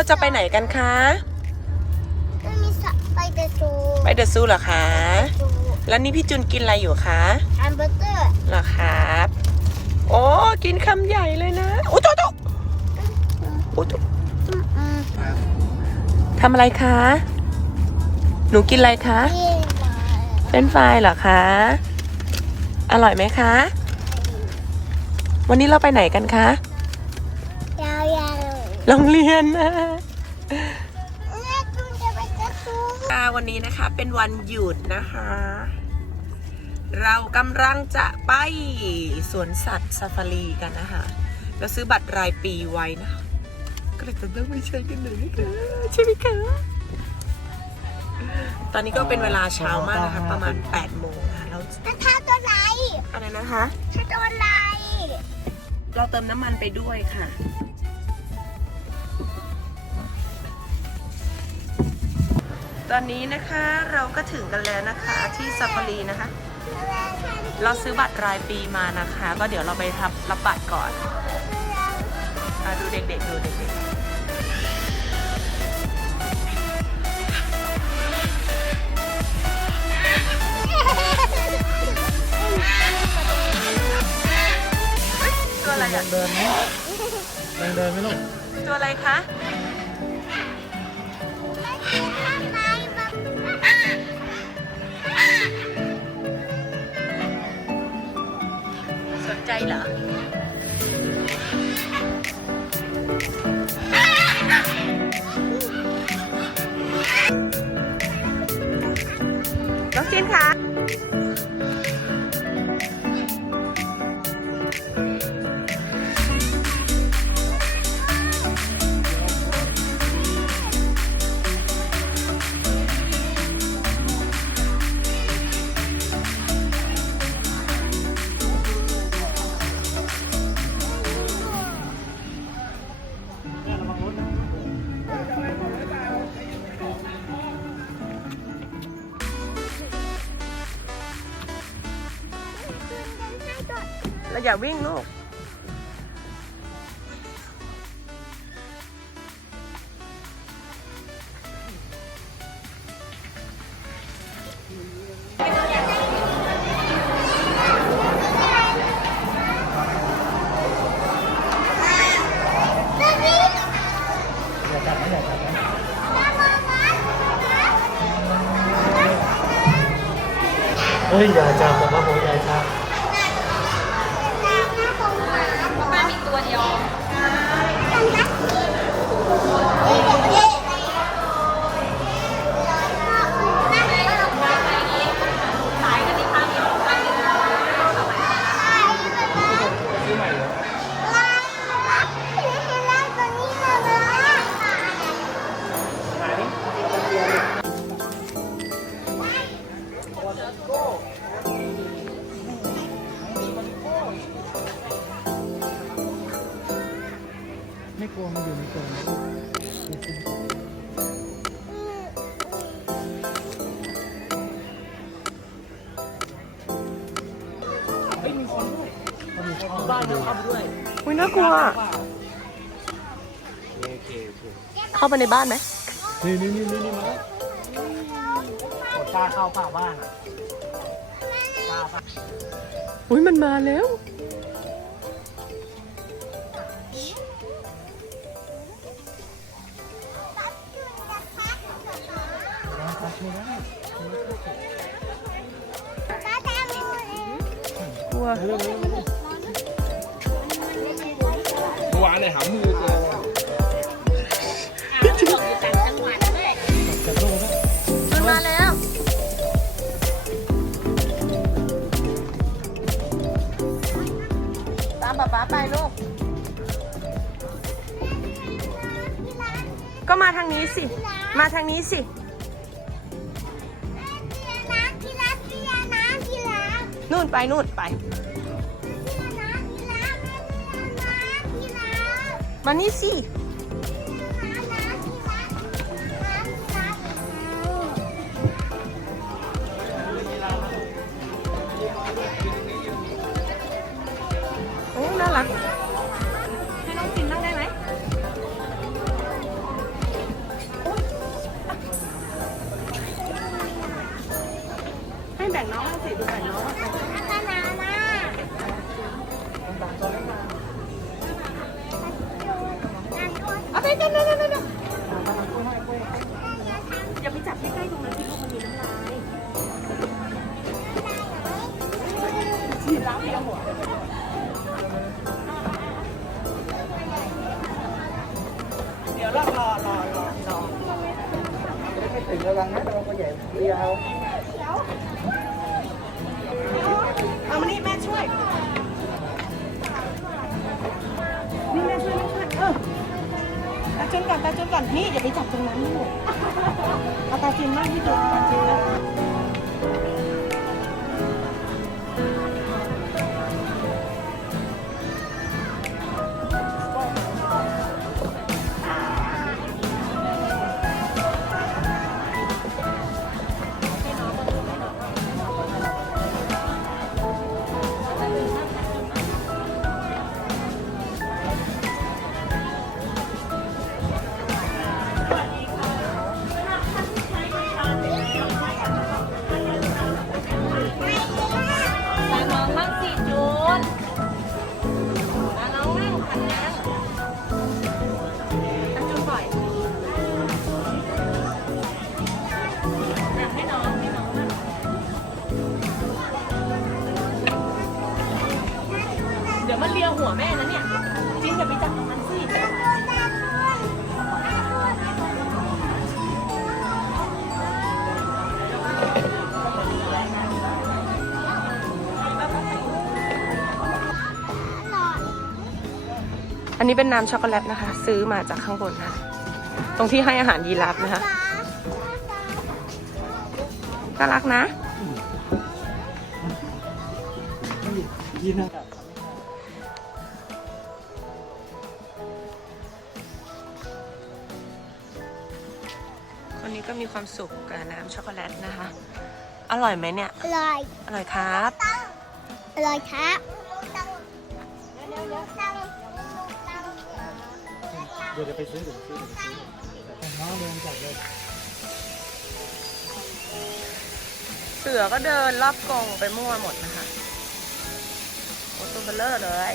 วันนี้เราจะไปไหนกันคะมันมีสัตว์ไปเดอะซูไปเดอะซูเหรอคะ ซูแล้วนี่พี่จุนกินอะไรอยู่คะแฮมเบอร์เกอร์เหรอครับ โอ้กินคำใหญ่เลยนะโอ้โตโตโอ้โตอืมอืมทำอะไรคะ หนูกินอะไรคะ นี่มาเป็นไฟรายเหรอคะ อร่อยไหมคะ วันนี้เราไปไหนกันคะยาวๆเลย โรงเรียนนะแม่จุนจะไปเดอะซูค่ะวันนี้นะคะเป็นวันหยุดนะคะ เรากำลังจะไปสวนสัตว์ซาฟารีกันนะคะเราซื้อบัตรรายปีไว้นะคะก็เลยจะต้องไปใช้กันหน่อยนะคะใช่ไหมคะตอนนี้ก็เป็นเวลาเช้ามากนะคะ ประมาณ8โมงนะคะเราแล้วท้าตัวไหนอะไรนะคะใช่ตัวไหนเราเติมน้ำมันไปด้วยค่ะ ตอนนี้นะคะเราก็ถึงกันแล้วนะคะที่ซาฟารีนะคะ เราซื้อบัตรรายปีมานะคะ ก็เดี๋ยวเราไปรับรับบัตรก่อนอะดูเด็กๆดูเด็กๆตัวอะไรอะเดินไหมแรงเดินไหมลูกตัวอะไรคะ สนใจเเจนคะเราอย่าวิ่งลูกอย่า ไม่กลัวมันอยู่ในกรงอุ้ยน่ากลัวอะเข้าไปในบ้านไหมนี่นี่นี่นี่มาแล้วกดตาเข้าเปล่าบ้านอะตาปะอุ้ยมันมาแล้ว กลัวเร็วเร็วเร็วเมื่อวานเนี่ยหามือเจอจับลูกแล้วมันมาแล้ว ตามป๊าป๊าไปลูก ก็มาทางนี้สิ มาทางนี้สิ ไปนู่นไป มานี่สิ ให้แบ่งน้องบ้างสิดูแบ่งน้องบ้างพัฒนาหน้าเอาไปกันเลยเลยเลยอย่าไปจับใกล้ๆตรงนั้นที่ลูกมันมีน้ำลายฉีดลางเหัวเดี๋ยวรอรอรอรอไม่ถึงระวังนะระวังก็ใหญ่เดียว นี่อย่าไปจับตรงนั้นลูกเอาตาจินมากที่สุด อันนี้เป็นน้ำช็อกโกแลตนะคะ ซื้อมาจากข้างบนนะตรงที่ให้อาหารยีราฟนะคะน่ารักนะยินนะคนนี้ก็มีความสุขกับน้ำช็อกโกแลตนะคะ อร่อยไหมเนี่ย อร่อย อร่อยครับ อร่อยครับ เดี๋ยวจะไปซื้อเดี๋ยวไปซื้อเดี๋ยวไปซื้อแต่น้องเดินจากเลยเสือก็เดินรอบกรงไปมั่วหมดนะคะ โอ้ตัวเบลเลอร์เลย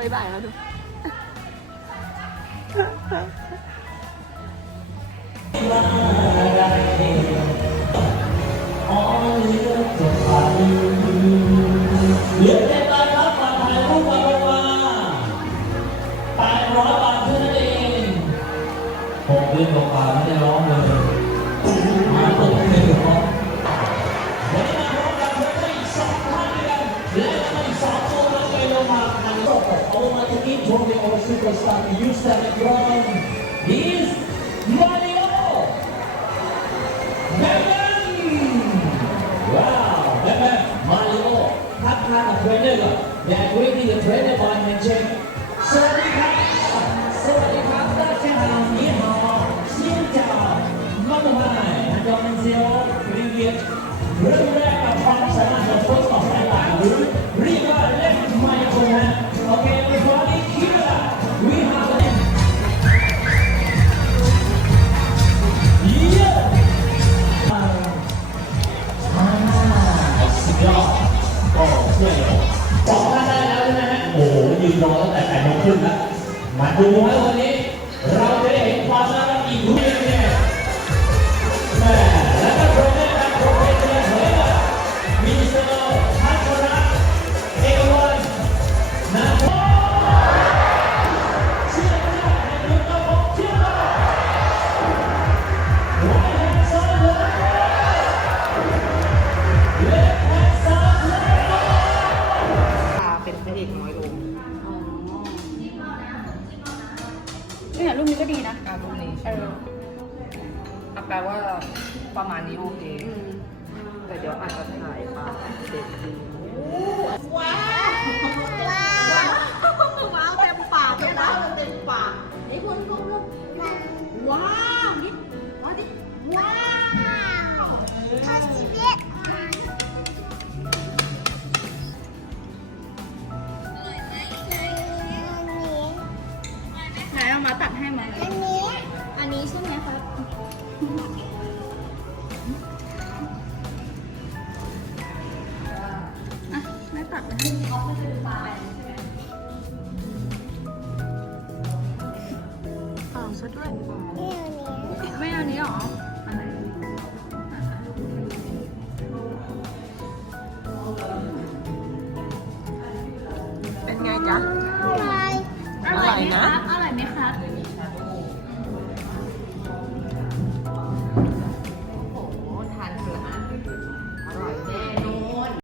บายบายแล้วดูเสตาร์ยูสเตอร์กรอน is Mario แบงว้าวแบงมาริโอทักทายกับเทรนเนอร์ก่อน They are greeting the trainer by handshake สวัสดีครับ ยอดก็เพื่อนเราสอกท่านได้แล้วใช่ไหมฮะโอ้โหยืนรอตั้งแต่แปดโมงครึ่งแล้วมาดูว่าวันนี้ ประมาณนี้โอเค แต่เดี๋ยวอาจจะถ่ายปลาเด็กดีว้าวว้าวว้าวเต็มปากเลยนะเต็มปากไอ้คนกุ๊กว้าวนี่นี่ว้าว เอาอันนี้หรอ